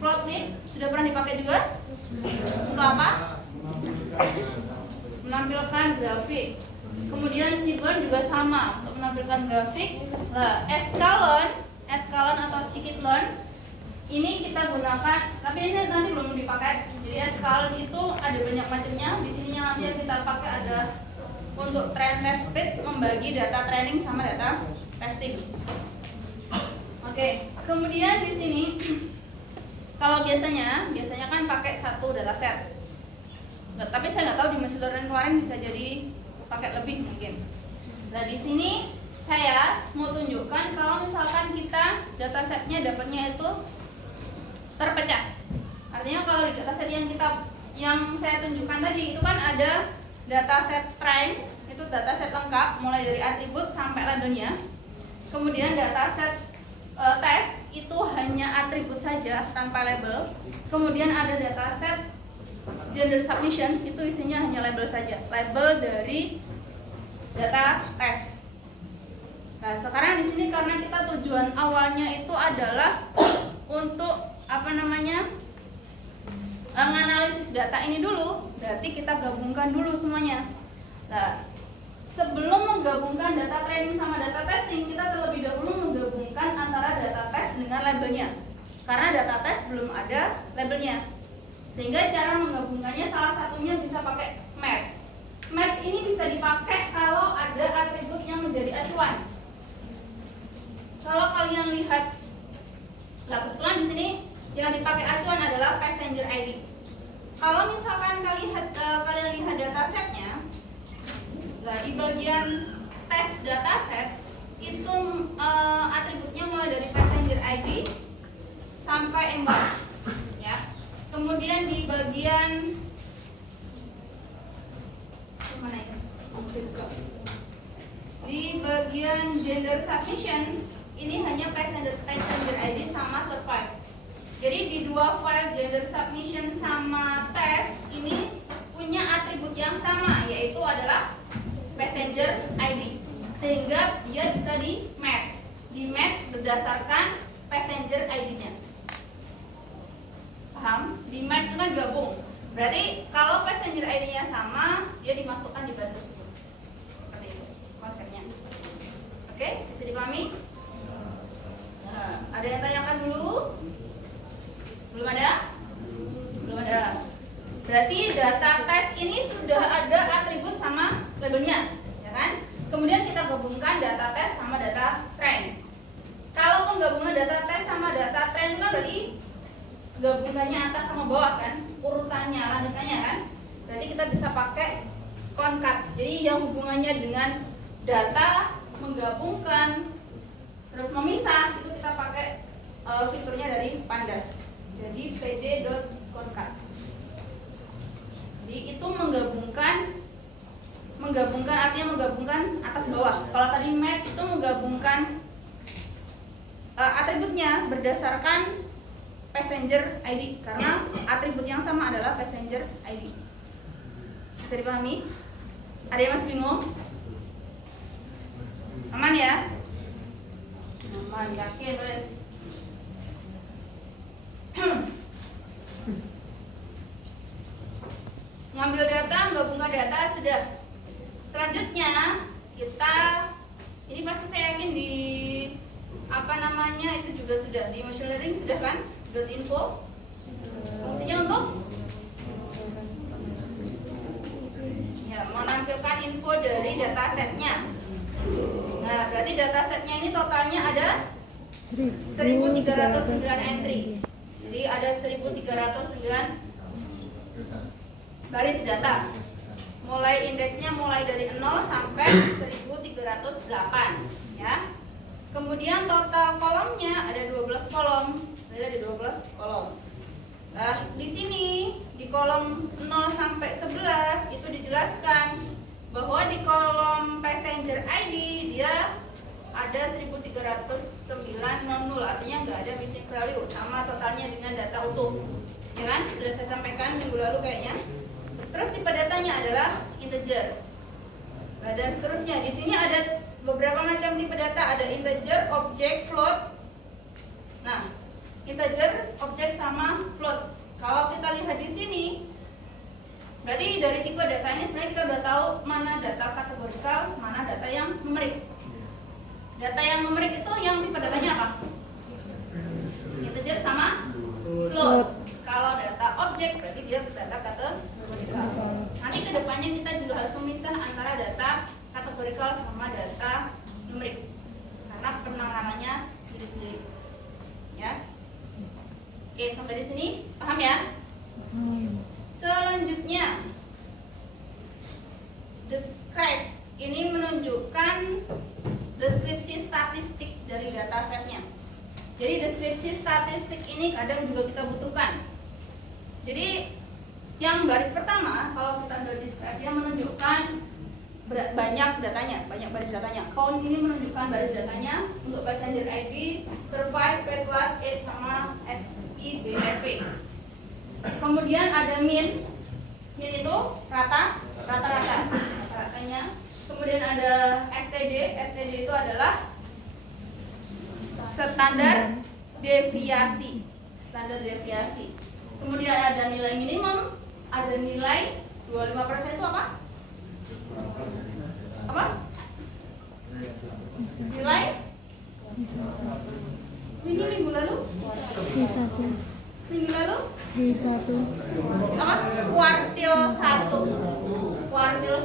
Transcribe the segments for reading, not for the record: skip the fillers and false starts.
Plot lib sudah pernah dipakai juga? Untuk apa? Menampilkan grafik. Kemudian Seaborn juga sama untuk menampilkan grafik. Nah, eskalon atau scikit-learn ini kita gunakan, tapi ini nanti belum dipakai. Jadi eskalon itu ada banyak macamnya. Di sini yang nanti yang kita pakai ada untuk trend test split, membagi data training sama data testing. Oke, kemudian di sini kalau biasanya kan pakai satu dataset. Tapi saya nggak tahu di machine learning kemarin bisa jadi pakai lebih mungkin. Nah di sini saya mau tunjukkan kalau misalkan kita datasetnya dapatnya itu terpecah. Artinya kalau di dataset yang saya tunjukkan tadi itu kan ada dataset train, itu dataset lengkap mulai dari atribut sampai labelnya. Kemudian dataset tes itu hanya atribut saja tanpa label. Kemudian ada dataset gender submission, itu isinya hanya label saja, label dari data tes. Nah sekarang di sini karena kita tujuan awalnya itu adalah untuk menganalisis data ini dulu, berarti kita gabungkan dulu semuanya. Nah sebelum menggabungkan data training sama data testing, kita terlebih dahulu menggabungkan antara data tes dengan labelnya. Karena data tes belum ada labelnya. Sehingga cara menggabungkannya salah satunya bisa pakai match. Match ini bisa dipakai kalau ada atribut yang menjadi acuan. Kalau kalian lihat, kebetulan di sini yang dipakai acuan adalah passenger ID. Kalau misalkan kalian lihat datasetnya, nah, di bagian tes dataset itu atributnya mulai dari passenger ID sampai embark, ya. Kemudian di bagian mana ya? Di bagian gender submission ini hanya passenger ID sama survive. Jadi di dua file gender submission sama tes ini punya atribut yang sama, yaitu adalah passenger ID, sehingga dia bisa di match berdasarkan passenger ID-nya. Paham? Di match itu kan gabung. Berarti kalau passenger ID-nya sama, dia dimasukkan di bar tersebut. Seperti itu konsepnya. Oke, bisa dipahami? Nah, ada yang tanyakan dulu? Belum ada? Belum ada. Berarti data tes ini sudah ada atribut sama labelnya, ya kan? Kemudian kita gabungkan data tes sama data train. Kalau penggabungan data tes sama data train itu kan berarti gabungannya atas sama bawah kan, urutannya, lanjutannya kan. Berarti kita bisa pakai concat. Jadi yang hubungannya dengan data menggabungkan terus memisah itu kita pakai fiturnya dari Pandas. Jadi pd.concat. Jadi itu menggabungkan artinya menggabungkan atas bawah. Kalau tadi match itu menggabungkan atributnya berdasarkan passenger ID, karena atribut yang sama adalah passenger ID. Bisa dipahami? Ada yang masih bingung? Aman ya? Aman, yakin wes. Ngambil data, gabungkan data sudah. Selanjutnya kita, ini pasti saya yakin di itu juga sudah di machine learning sudah kan? .info fungsinya untuk ya menampilkan info dari datasetnya. Nah berarti datasetnya ini totalnya ada 1309 entry. Jadi ada 1309 baris data. Mulai indeksnya mulai dari 0 sampai 1308 ya. Kemudian total kolomnya ada 12 kolom. Berarti ada 12 kolom. Nah, di sini di kolom 0 sampai 11 itu dijelaskan bahwa di kolom passenger ID dia ada 1309 non-null, artinya nggak ada missing value, sama totalnya dengan data utuh. Ya kan? Sudah saya sampaikan minggu lalu kayaknya. Terus tipe datanya adalah integer. Nah, dan seterusnya. Di sini ada beberapa macam tipe data, ada integer, object, float. Nah, integer, objek sama float. Kalau kita lihat di sini, berarti dari tipe data ini sebenarnya kita udah tahu mana data kategorikal, mana data yang numerik. Data yang numerik itu yang tipe datanya apa? Integer sama float. Kalau data objek berarti dia data kategorikal. Nanti kedepannya kita juga harus memisah antara data kategorikal sama data numerik karena penanganannya sendiri-sendiri. Ya. Oke, sampai di sini paham ya? Selanjutnya, describe ini menunjukkan deskripsi statistik dari datasetnya. Jadi deskripsi statistik ini kadang juga kita butuhkan. Jadi yang baris pertama, kalau kita udah describe, dia menunjukkan banyak datanya, banyak baris datanya. Count ini menunjukkan baris datanya untuk passenger ID, survive, paid class, age sama SI, BSP. Kemudian ada min itu rata-ratanya. Kemudian ada STD itu adalah standar deviasi. Kemudian ada nilai minimum, ada nilai 25% itu apa? Nilai? Minggu lalu? Minggu lalu? Apa? Kuartil 1, kuartil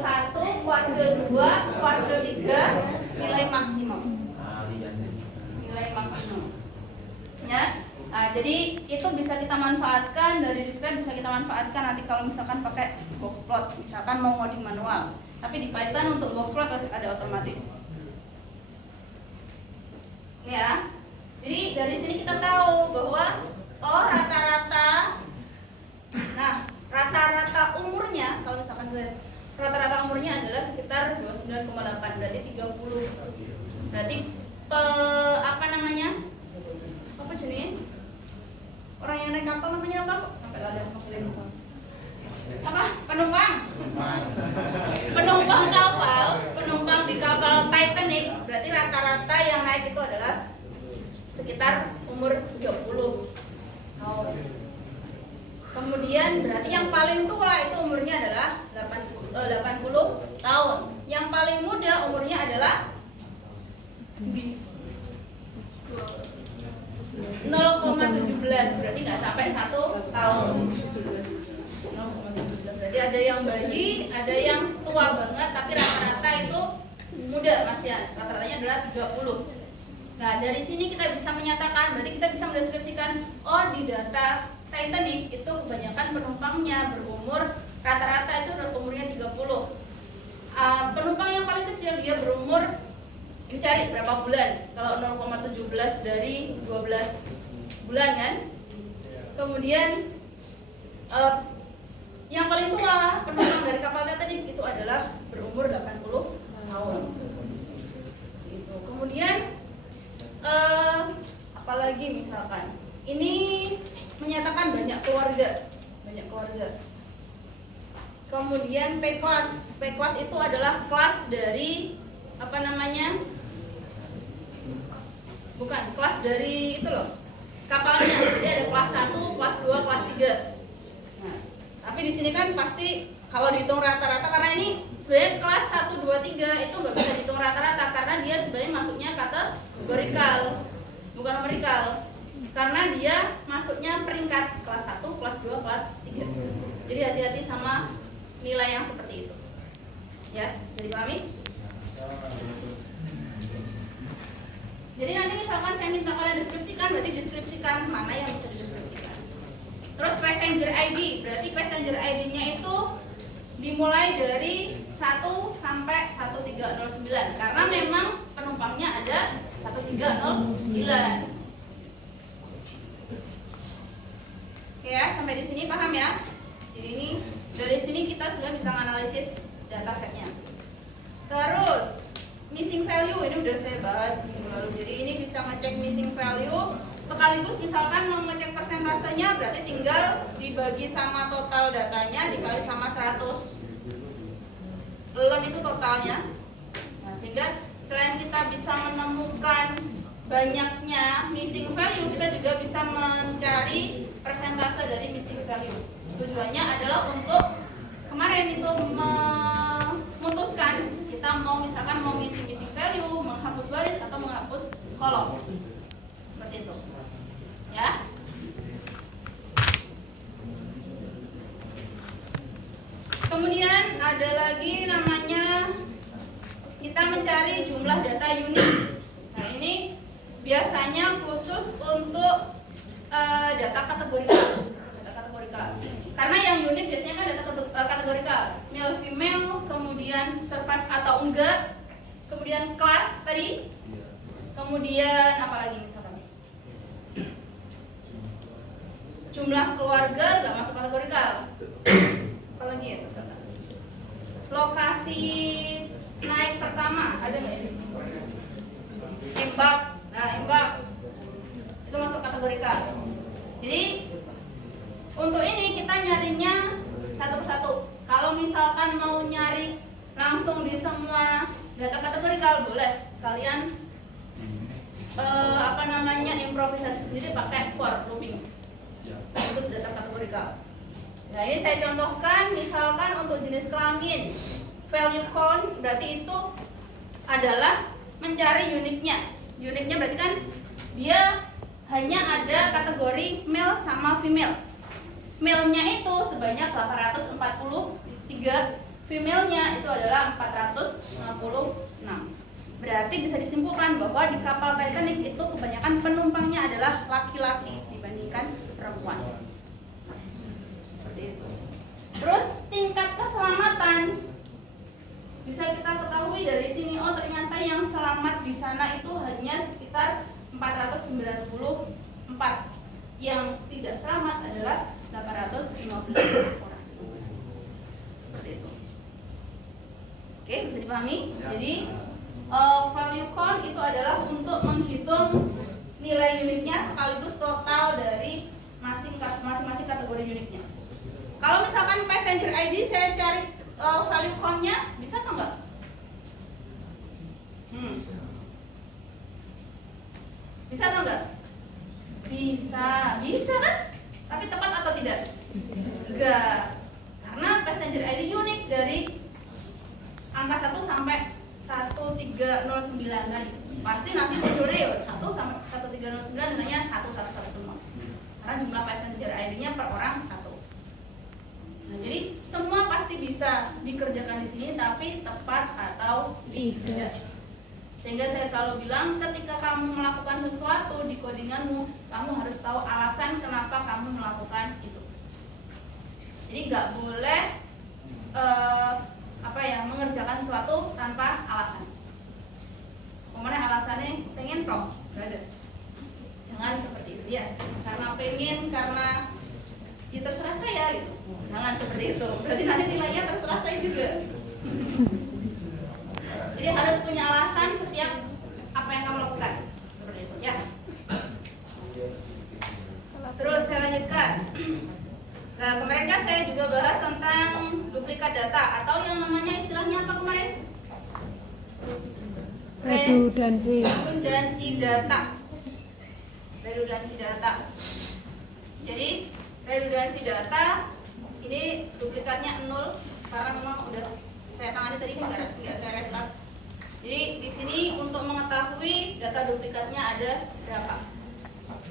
2, kuartil 3, nilai maksimum. Ya. Nah, jadi itu bisa kita manfaatkan dari describe, bisa kita manfaatkan nanti kalau misalkan pakai box plot, misalkan mau ngoding manual. Tapi di Python untuk box plot harus ada otomatis. Ya. Jadi dari sini kita tahu bahwa rata-rata, nah rata-rata umurnya, kalau misalkan rata-rata umurnya adalah sekitar 29,8, berarti 30. Berarti apa jenis orang yang naik kapal namanya apa? Sampai lali aku masukin apa? Penumpang di kapal Titanic. Berarti rata-rata yang naik itu adalah sekitar umur 30 tahun. Kemudian berarti yang paling tua itu umurnya adalah 80 tahun. Yang paling muda umurnya adalah 0,17, berarti nggak sampai 1 tahun. 0,17, berarti ada yang bayi, ada yang tua banget, tapi rata-rata itu muda masih. Rata-ratanya adalah 30. Nah, dari sini kita bisa menyatakan, berarti kita bisa mendeskripsikan, di data Titanic itu kebanyakan penumpangnya berumur rata-rata itu umurnya 30. Penumpang yang paling kecil dia berumur, ini cari berapa bulan? Kalau 0,17 dari 12 bulan kan? Kemudian yang paling tua penumpang dari kapal Titanic itu adalah berumur 80 tahun. Gitu. Kemudian apalagi misalkan ini menyatakan banyak keluarga. Kemudian P class itu adalah kelas dari bukan kelas dari itu loh, kapalnya. Jadi ada kelas 1, kelas 2, kelas 3. Nah, tapi di sini kan pasti kalau dihitung rata-rata, karena ini sebenarnya kelas 1, 2, 3 itu nggak bisa dihitung rata-rata karena dia sebenarnya masuknya kategorikal, bukan numerikal. Karena dia masuknya peringkat kelas 1, kelas 2, kelas 3. Jadi hati-hati sama nilai yang seperti itu. Ya, bisa dipahami? Jadi nanti misalkan saya minta kalian deskripsikan, berarti deskripsikan mana yang bisa dideskripsikan. Terus passenger ID, berarti passenger ID-nya itu dimulai dari 1 sampai 1309 karena memang penumpangnya ada 1309. Oke ya, sampai di sini paham ya? Jadi ini dari sini kita sudah bisa menganalisis datasetnya. Terus missing value ini udah saya bahas minggu lalu. Jadi ini bisa ngecek missing value sekaligus misalkan mau ngecek persentasenya, berarti tinggal dibagi sama total datanya dikali sama 100. Learn itu totalnya. Nah, sehingga selain kita bisa menemukan banyaknya missing value, kita juga bisa mencari persentase dari missing value. Tujuannya adalah untuk kemarin itu memutuskan kita mau misalkan mau missing value, menghapus baris atau menghapus kolom. Seperti itu. Ya. Kemudian ada lagi namanya kita mencari jumlah data unik. Nah, ini biasanya khusus untuk data kategorikal. Karena yang unik biasanya kan data kategorikal, male, female, kemudian survive atau enggak, kemudian kelas tadi, kemudian apa lagi misalkan jumlah keluarga nggak masuk kategorikal, apalagi ya misalkan lokasi naik pertama ada nggak di sini? Embak, nah embak itu masuk kategorikal. Jadi untuk ini kita nyarinya satu persatu. Kalau misalkan mau nyari langsung di semua data kategorikal boleh kalian improvisasi sendiri pakai for looping khusus data kategorikal. Nah ini saya contohkan misalkan untuk jenis kelamin value count berarti itu adalah mencari uniknya. Uniknya berarti kan dia hanya ada kategori male sama female. Male-nya itu sebanyak 843, female-nya itu adalah 456. Berarti bisa disimpulkan bahwa di kapal Titanic itu kebanyakan penumpangnya adalah laki-laki dibandingkan perempuan. Seperti itu. Terus tingkat keselamatan bisa kita ketahui dari sini, oh ternyata yang selamat di sana itu hanya sekitar 494. Yang tidak selamat adalah 815 orang. Seperti itu. Oke, bisa dipahami? Jadi value count itu adalah untuk menghitung nilai uniknya sekaligus total dari masing-masing kategori uniknya. Kalau misalkan passenger ID saya cari value count-nya bisa atau enggak? Bisa atau enggak? Bisa kan? Tapi tepat atau tidak? Enggak. Karena passenger ID unik dari angka 1 sampai 1309 tadi. Pasti nanti munculnya ya 1 sampai 1309 namanya 111 semua. Karena jumlah passenger ID-nya per orang 1. Nah, jadi semua pasti bisa dikerjakan di sini tapi tepat atau tidak. Sehingga saya selalu bilang ketika kamu melakukan sesuatu di codinganmu, kamu harus tahu alasan kenapa kamu melakukan itu. Jadi nggak boleh mengerjakan sesuatu tanpa alasan. Kemudian alasannya pengen pro, nggak ada. Jangan seperti itu ya. Karena pengen, karena ya terserah saya gitu. Jangan seperti itu. Berarti nanti nilainya terserah saya juga. Jadi harus punya alasan setiap apa yang kamu lakukan. Seperti itu ya. Terus saya lanjutkan. Nah, kemarin kan saya juga bahas tentang duplikat data atau yang namanya istilahnya apa kemarin? Redundansi data. Redundansi data. Jadi redundansi data ini duplikatnya 0 karena memang udah saya tangani tadi nggak saya restart. Jadi di sini untuk mengetahui data duplikatnya ada berapa.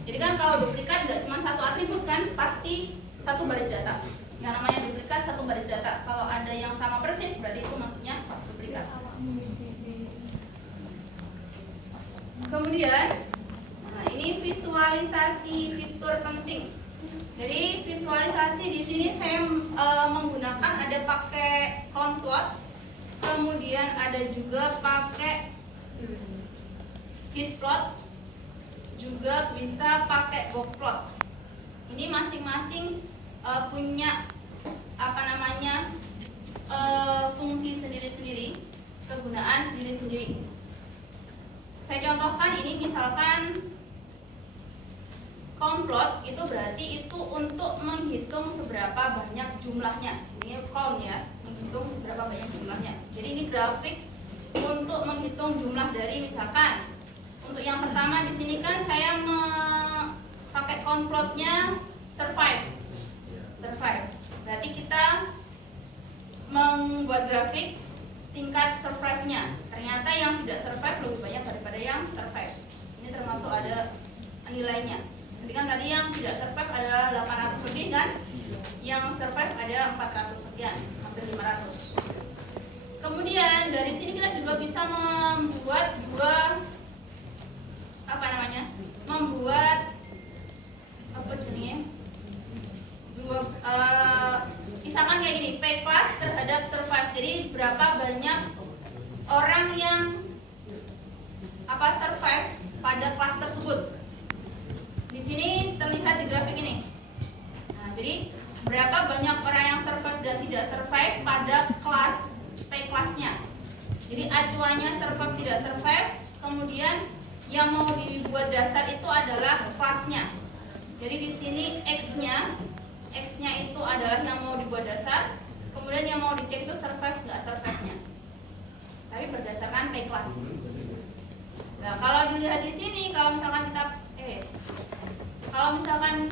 Jadi kan kalau duplikat nggak cuma satu atribut kan, pasti satu baris data. Yang namanya duplikat satu baris data. Kalau ada yang sama persis berarti itu maksudnya duplikat. Kemudian, nah ini visualisasi fitur penting. Jadi visualisasi di sini saya menggunakan ada pakai count plot, kemudian ada juga pakai his plot, juga bisa pakai box plot. Ini masing-masing punya fungsi sendiri-sendiri, kegunaan sendiri-sendiri. Saya contohkan ini misalkan count plot itu berarti itu untuk menghitung seberapa banyak jumlahnya. Ini count ya, menghitung seberapa banyak jumlahnya. Jadi ini grafik untuk menghitung jumlah dari misalkan Untuk yang pertama di sini kan saya pakai complotnya survive. Berarti kita membuat grafik tingkat survive-nya. Ternyata yang tidak survive lebih banyak daripada yang survive. Ini termasuk ada nilainya. Jadi kan tadi yang tidak survive adalah 800 lebih kan? Yang survive ada 400 sekian, hampir 500. Kemudian dari sini kita juga bisa membuat misalkan kayak gini, P class terhadap survive. Jadi berapa banyak orang yang survive pada kelas tersebut. Di sini terlihat di grafik ini. Nah, jadi berapa banyak orang yang survive dan tidak survive pada kelas P kelasnya. Jadi acuannya survive tidak survive, kemudian yang mau dibuat dasar itu adalah kelasnya. Jadi di sini X-nya itu adalah yang mau dibuat dasar, kemudian yang mau dicek itu survive nggak survive-nya. Tapi berdasarkan P kelas. Nah, kalau dilihat di sini, kalau misalkan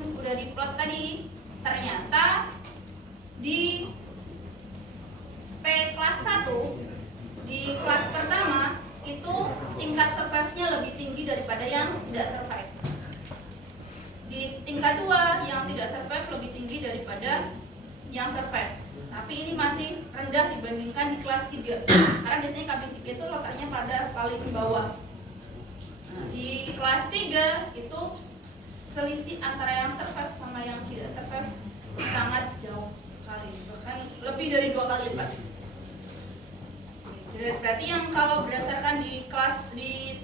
udah diplot tadi, ternyata di P kelas 1 di kelas pertama itu tingkat survive-nya lebih tinggi daripada yang tidak survive. Di tingkat 2 yang tidak survive lebih tinggi daripada yang survive. Tapi ini masih rendah dibandingkan di kelas 3. Karena biasanya kambing 3 itu letaknya pada paling bawah. Nah, di kelas 3 itu selisih antara yang survive sama yang tidak survive sangat jauh sekali, bahkan lebih dari 2 kali lipat. Berarti yang kalau berdasarkan di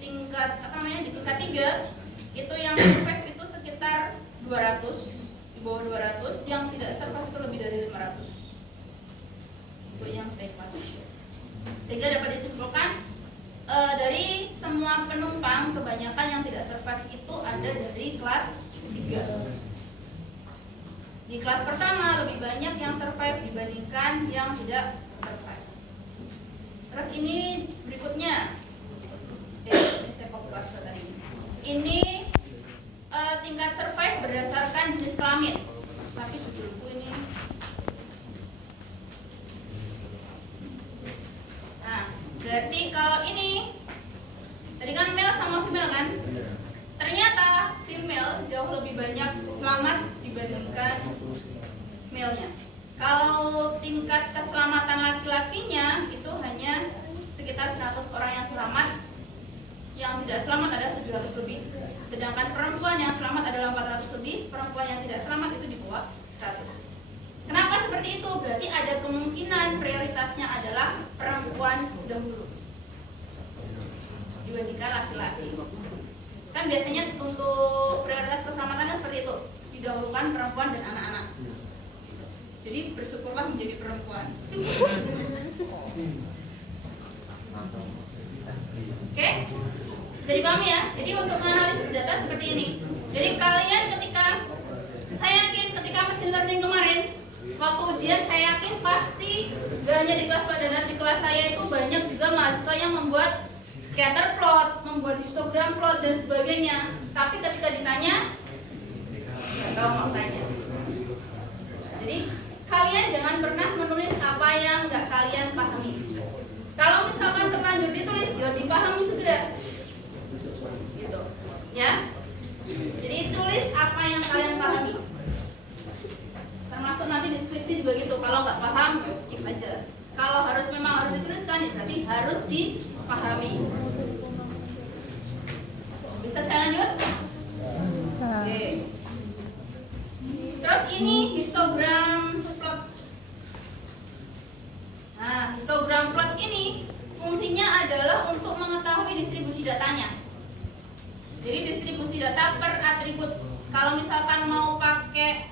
tingkat 3 itu yang survive itu sekitar 200, di bawah 200, yang tidak survive itu lebih dari 500. Untuk yang P kelas. Sehingga dapat disimpulkan dari semua penumpang kebanyakan yang tidak survive itu ada dari kelas 3. Di kelas pertama lebih banyak yang survive dibandingkan yang tidak survive. Terus ini berikutnya, ini saya copy paste tadi. Ini tingkat survive berdasarkan jenis kelamin. Tapi judulku ini. Nah, berarti kalau ini tadi kan male sama female kan? Ternyata female jauh lebih banyak selamat dibandingkan male-nya. Kalau tingkat keselamatan laki-lakinya itu hanya sekitar 100 orang yang selamat, yang tidak selamat ada 700 lebih. Sedangkan perempuan yang selamat adalah 400 lebih, perempuan yang tidak selamat itu di bawah 100. Kenapa seperti itu? Berarti ada kemungkinan prioritasnya adalah perempuan dahulu dibandingkan laki-laki. Kan biasanya untuk prioritas keselamatannya seperti itu, didahulukan perempuan dan anak-anak. Jadi bersyukurlah menjadi perempuan. Oke? Jadi kami ya. Jadi untuk menganalisis data seperti ini. Jadi kalian saya yakin ketika machine learning kemarin waktu ujian, saya yakin pasti gak hanya di kelas Pak Danar, di kelas saya itu banyak juga mahasiswa yang membuat scatter plot, membuat histogram plot dan sebagainya. Tapi ketika ditanya, nggak tahu maknanya. Jadi kalian jangan pernah menulis apa yang nggak kalian pahami. Kalau misalkan terlanjur ditulis, ya dipahami segera, gitu, ya. Jadi tulis apa yang kalian pahami. Termasuk nanti deskripsi juga gitu. Kalau nggak paham, ya skip aja. Kalau memang harus dituliskan, ya berarti harus dipahami. Bisa saya lanjut? Oke. Terus ini histogram plot. Nah, histogram plot ini fungsinya adalah untuk mengetahui distribusi datanya. Jadi distribusi data per atribut. Kalau misalkan mau pakai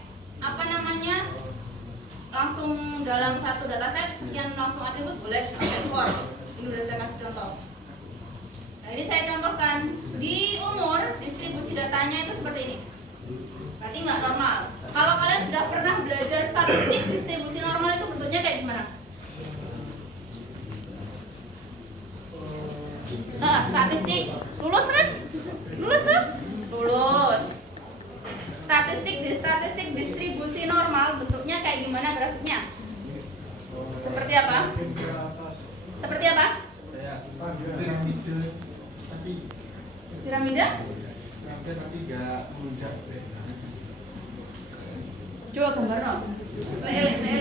langsung dalam satu dataset sekian langsung atribut, boleh pakai for. Ini udah saya kasih contoh. Nah, ini saya contohkan di umur distribusi datanya itu seperti ini. Berarti nggak normal. Kalau kalian sudah pernah belajar statistik, distribusi normal itu bentuknya kayak gimana? Nah, statistik lulus kan? gimana grafiknya? Seperti apa? Seperti apa? Piramida? Tapi nggak memuncak. Coba gambar no. Lele.